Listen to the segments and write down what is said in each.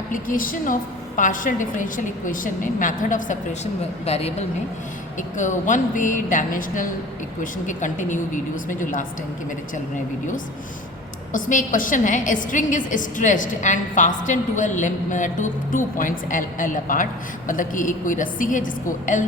Application of partial differential equation में method of separation variable में एक वन वे डायमेंशनल इक्वेशन के continue videos में जो लास्ट टाइम के मेरे चल रहे हैं वीडियोस, उसमें एक क्वेश्चन है, a string is stretched and fasten to two points L apart, मतलब कि एक कोई रस्सी है जिसको एल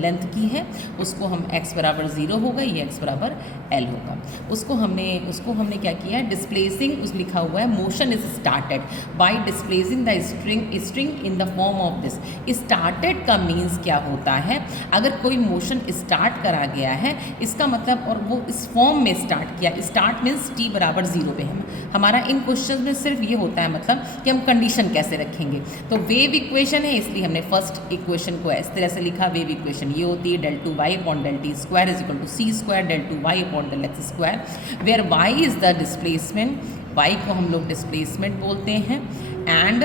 लेंथ की है, उसको हम x बराबर 0 होगा, ये x बराबर l होगा। उसको हमने क्या किया है, डिस्प्लेसिंग, उस लिखा हुआ है motion is started by displacing the string in the form of this. Started का मीन्स क्या होता है, अगर कोई मोशन स्टार्ट करा गया है इसका मतलब, और वो इस फॉर्म में स्टार्ट किया, स्टार्ट मीन्स t बराबर 0 पे हमारा इन क्वेश्चन में सिर्फ ये होता है मतलब कि हम कंडीशन कैसे रखेंगे। तो वेव इक्वेशन है इसलिए हमने फर्स्ट इक्वेशन को इस तरह से लिखा, वेव इक्वेशन ये होती है del 2y upon del t square is equal to c square del 2y upon del x square, where y is the displacement, y को हम लोग डिस्प्लेसमेंट बोलते हैं, एंड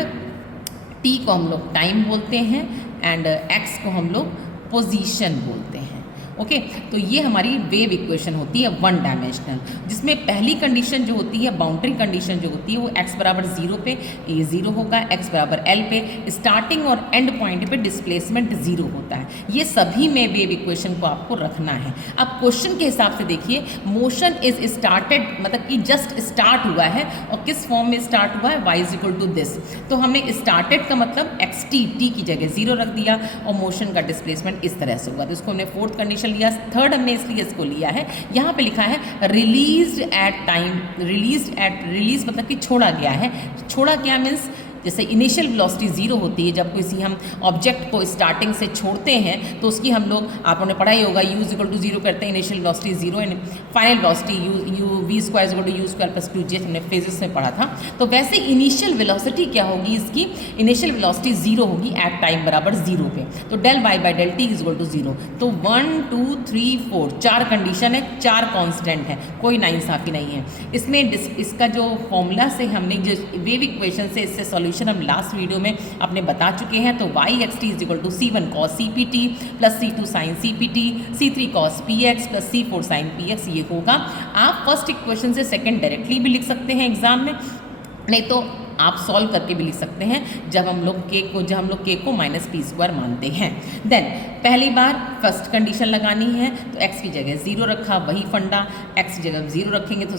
t को हम लोग टाइम बोलते हैं, एंड x को हम लोग पोजीशन बोलते हैं। ओके तो ये हमारी वेव इक्वेशन होती है वन डायमेंशनल, जिसमें पहली कंडीशन जो होती है, बाउंड्री कंडीशन जो होती है, वो x बराबर 0 पे ये 0 होगा, x बराबर l पे स्टार्टिंग और एंड पॉइंट पे डिस्प्लेसमेंट 0 होता है। ये सभी में वेव इक्वेशन को आपको रखना है। अब क्वेश्चन के हिसाब से देखिए, मोशन इज स्टार्टेड मतलब कि जस्ट स्टार्ट हुआ है, और किस फॉर्म में स्टार्ट हुआ है, y is equal to this. तो हमने स्टार्टेड का मतलब xt, t की जगह 0 रख दिया, और मोशन का डिस्प्लेसमेंट इस तरह से होगा। तो इसको हमने फोर्थ कंडीशन लिया, थर्ड हमने इसलिए इसको लिया है, यहाँ पे लिखा है रिलीज्ड एट टाइम, रिलीज मतलब कि छोड़ा गया है। छोड़ा गया मीन्स जैसे इनिशियल वेलोसिटी 0 होती है, जब किसी हम ऑब्जेक्ट को स्टार्टिंग से छोड़ते हैं तो उसकी हम लोग, आपने पढ़ा ही होगा, u इज इक्वल टू 0 करते हैं, initial velocity 0 and final velocity u v square is equal to u square plus 2j, हमने फेजेस में पढ़ा था। तो वैसे इनिशियल वेलोसिटी क्या होगी, इसकी इनिशियल वेलोसिटी 0 होगी एट टाइम बराबर 0 पे। तो del y by del t is equal to 0। तो 1 2 3 4 4 कंडीशन है, 4 कॉन्स्टेंट है, कोई नाइंसाफी नहीं है इसमें। इसका जो फॉर्मूला से हमने जो वेव इक्वेशन से इससे सॉल्यूशन हम लास्ट वीडियो में अपने बता चुके हैं। तो y x t is equal to c1 cos cpt plus c2 sin cpt, c3 cos px plus c4 sin px, ये होगा। आप फर्स्ट इक्वेशन से सेकंड डायरेक्टली भी लिख सकते हैं एग्जाम में, नहीं तो आप सॉल्व करके भी लिख सकते हैं, जब हम लोग k को माइनस पी स्क्वायर मानते हैं। देन पहली बार फर्स्ट कंडीशन लगानी है, तो x की जगह 0 रखा, वही फंडा, x की जगह 0 रखेंगे तो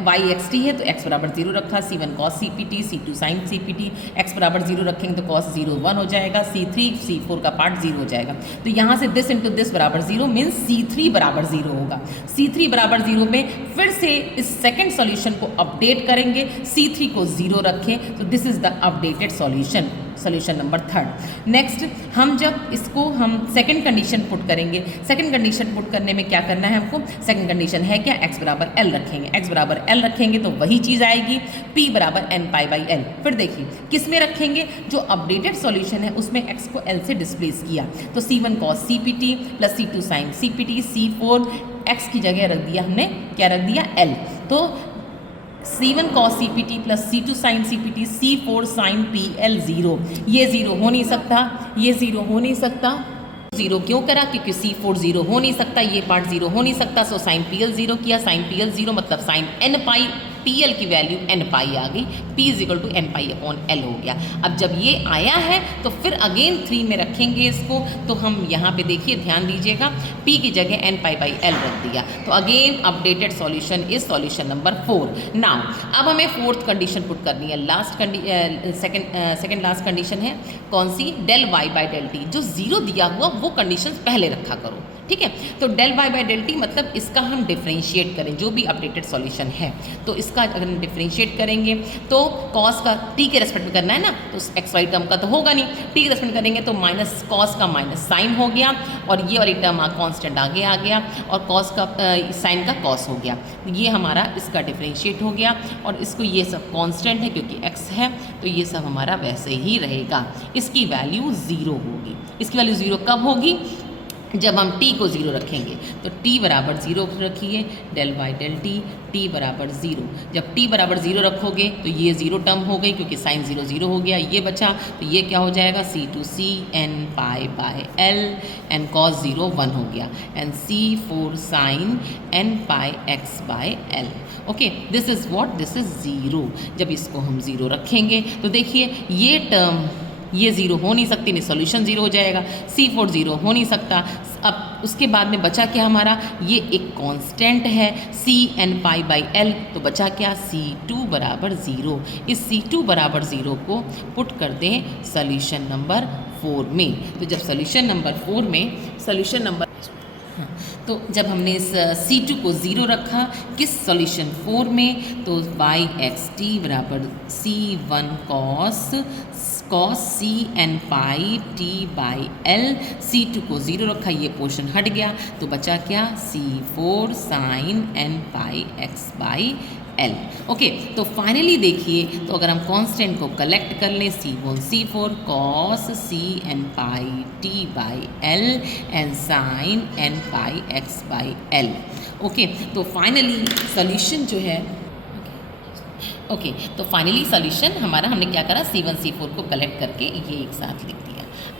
y x t है तो x बराबर 0 रखा, c1 cos cpt, c2 sin cpt, x बराबर 0 रखेंगे तो cos 0 1 हो जाएगा, c3 c4 का पार्ट 0 हो जाएगा। तो यहाँ से दिस इंटू दिस बराबर 0 मीन्स c3 बराबर 0 होगा। c3 बराबर 0 में फिर से इस सेकेंड सॉल्यूशन को अपडेट करेंगे, c3 को 0 रखें, तो this is the updated solution, solution number third. Next जब इसको हम सेकंड कंडीशन पुट करेंगे, सेकंड कंडीशन पुट करने में क्या करना है हमको, सेकंड कंडीशन है क्या, x बराबर l रखेंगे, x बराबर l रखेंगे तो वही चीज़ आएगी, p बराबर n पाई बाई l। फिर देखिए किस में रखेंगे, जो अपडेटेड सॉल्यूशन है उसमें x को l से डिस्प्लेस किया, तो c1 cos cpt plus c2 sin cpt, c4 x की जगह रख दिया हमने, क्या रख दिया, l। तो c1 cos cpt plus c2 sin cpt, c4 sin pl 0, ये 0 हो नहीं सकता, ये 0 हो नहीं सकता। 0 क्यों करा, क्योंकि c4 0 हो नहीं सकता, ये पार्ट 0 हो नहीं सकता, सो sin pl 0 किया, sin pl 0 मतलब sin n पाई, pl की वैल्यू n पाई आ गई, p is equal to n पाई अपॉन l हो गया। अब जब ये आया है तो फिर अगेन 3 में रखेंगे इसको, तो हम यहाँ पे देखिए ध्यान दीजिएगा, p की जगह n पाई बाई l रख दिया, तो again updated solution is solution number 4। Now अब हमें फोर्थ कंडीशन पुट करनी है, लास्ट सेकंड लास्ट कंडीशन है कौन सी, del y by del t, जो 0 दिया हुआ वो कंडीशन पहले रखा करो, ठीक है। तो del y by del t मतलब इसका हम डिफ्रेंशिएट करें, जो भी अपडेटेड सॉल्यूशन है तो इसका अगर हम डिफ्रेंशिएट करेंगे तो कॉस का t के रेस्पेक्ट में करना है ना, तो एक्स वाई टर्म का तो होगा नहीं, t के रेस्पेक्ट में करेंगे तो माइनस कॉस का माइनस साइन हो गया, और ये वाली टर्म कॉन्स्टेंट आगे आ गया, और कॉस का साइन का कॉस हो गया, ये हमारा इसका डिफ्रेंशिएट हो गया, और इसको ये सब कॉन्स्टेंट है क्योंकि x है, तो ये सब हमारा वैसे ही रहेगा, इसकी वैल्यू 0 होगी। इसकी वैल्यू 0 कब होगी, जब हम t को 0 रखेंगे, तो t बराबर 0 रखिए, डेल y डेल t बराबर 0। जब t बराबर 0 रखोगे तो ये 0 टर्म हो गई, क्योंकि साइन 0 0 हो गया, ये बचा, तो ये क्या हो जाएगा, c2c n पाई बाय l, n cos 0 1 हो गया, एंड c4 साइन n पाई x by l। Okay, this is what, this is zero. जब इसको हम ज़ीरो रखेंगे तो देखिए ये टर्म ये ज़ीरो हो नहीं सकती, नहीं सोल्यूशन ज़ीरो हो जाएगा, C4 ज़ीरो हो नहीं सकता। अब उसके बाद में बचा क्या हमारा, ये एक कांस्टेंट है CN⁴/L, तो बचा क्या, C2 बराबर ज़ीरो। इस C2 बराबर ज़ीरो को पुट कर दें सोल्यूशन नंबर 4 में। तो जब सोल्यूशन नंबर 4 में तो जब हमने इस C2 को ज़ीरो रखा किस सॉल्यूशन 4 में, तो y(xt) बराबर C1 cos CN⁴t/L, C2 को ज़ीरो रखा, ये पोर्शन हट गया, तो बचा क्या, C4 sin N⁴x/L। ओके, तो फाइनली देखिए, तो अगर हम कांस्टेंट को कलेक्ट कर लें, C4 cos CN⁴t/L and sin N⁴x/L। Okay, तो फाइनली सॉल्यूशन जो है, ओके, तो फाइनली सॉल्यूशन हमारा, हमने क्या करा, C1 C4 को कलेक्ट करके ये एक साथ लिख दिया।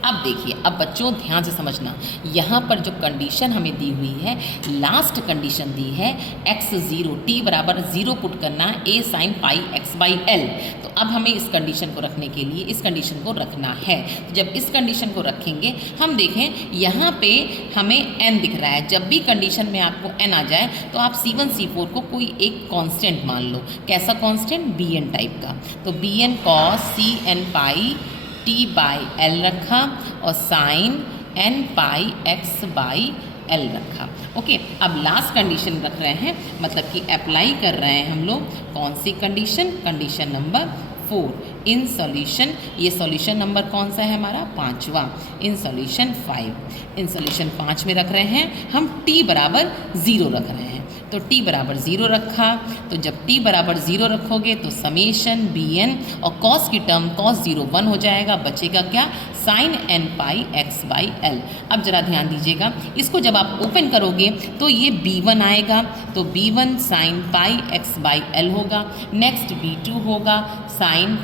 अब देखिए, अब बच्चों ध्यान से समझना, यहाँ पर जो कंडीशन हमें दी हुई है, लास्ट कंडीशन दी है x0 t बराबर 0 पुट करना a sin πx/L। तो अब हमें इस कंडीशन को रखने के लिए इस कंडीशन को रखना है। तो जब इस कंडीशन को रखेंगे, हम देखें यहाँ पे हमें n दिख रहा है। जब भी कंडीशन में आपको n आ जाए तो आप C1 C4 को कोई एक कांस्टेंट मान लो। कैसा कांस्टेंट, bn टाइप का। तो bn cos CN⁴t/L रखा और sin N⁴x/L रखा। ओके, अब लास्ट कंडीशन रख रहे हैं, मतलब कि अप्लाई कर रहे हैं हम लोग कौन सी condition, condition number 4 in solution. ये सॉल्यूशन नंबर कौन सा है हमारा, 5वां, इन सॉल्यूशन 5। इन सॉल्यूशन 5 में रख रहे हैं हम t बराबर 0 रख रहे हैं। तो t बराबर 0 रखा, तो जब t बराबर 0 रखोगे तो समेशन bn और cos की टर्म cos 0 1 हो जाएगा, बचेगा क्या, sin N⁴x/L। अब जरा ध्यान दीजिएगा, इसको जब आप ओपन करोगे तो ये b1 आएगा, तो b1 sin πx/L होगा, नेक्स्ट b2 होगा sin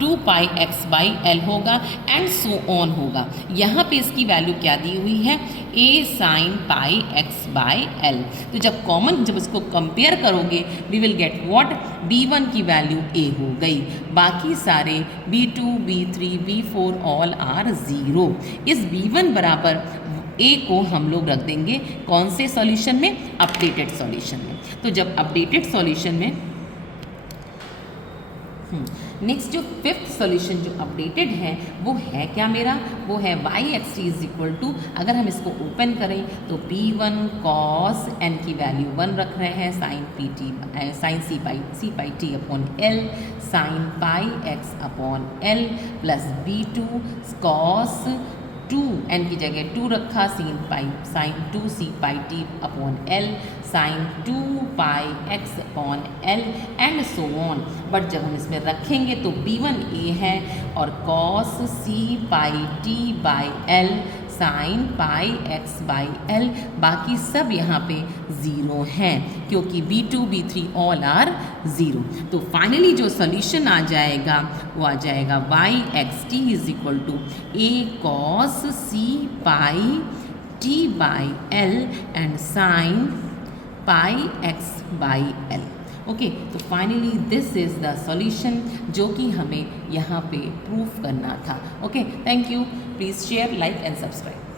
2πx/L होगा, एंड सो ऑन होगा। यहाँ पे इसकी वैल्यू क्या दी हुई है, a sin πx/L। तो जब इसको कंपेयर करोगे, we will get what, b1 की वैल्यू a हो गई, बाकी सारे b2 b3 b4 all are 0। इस b1 बराबर a को हम लोग रख देंगे कौन से सॉल्यूशन में, अपडेटेड सॉल्यूशन में। तो जब अपडेटेड सॉल्यूशन में नेक्स्ट जो 5th सॉल्यूशन जो अपडेटेड है वो है क्या मेरा, वो है y(xt) = अगर हम इसको ओपन करें तो b1 cos n की वैल्यू 1 रख रहे हैं, sin c/t/L sin πx/L plus b2 cos 2 n की जगह 2 रखा, sin 2c/t/L sin 2πx/L and so on. But जब हम इसमें रखेंगे तो b1 a है और cos c/t/L sin πx/L, बाकी सब यहाँ पे 0 हैं क्योंकि b2 b3 ऑल आर 0। तो फाइनली जो सॉल्यूशन आ जाएगा वो आ जाएगा y(xt) = a cos c/t/L and sin πx/L। Okay, तो finally this is the solution जो कि हमें यहाँ पे प्रूफ करना था। Okay, thank you, please share, like and subscribe.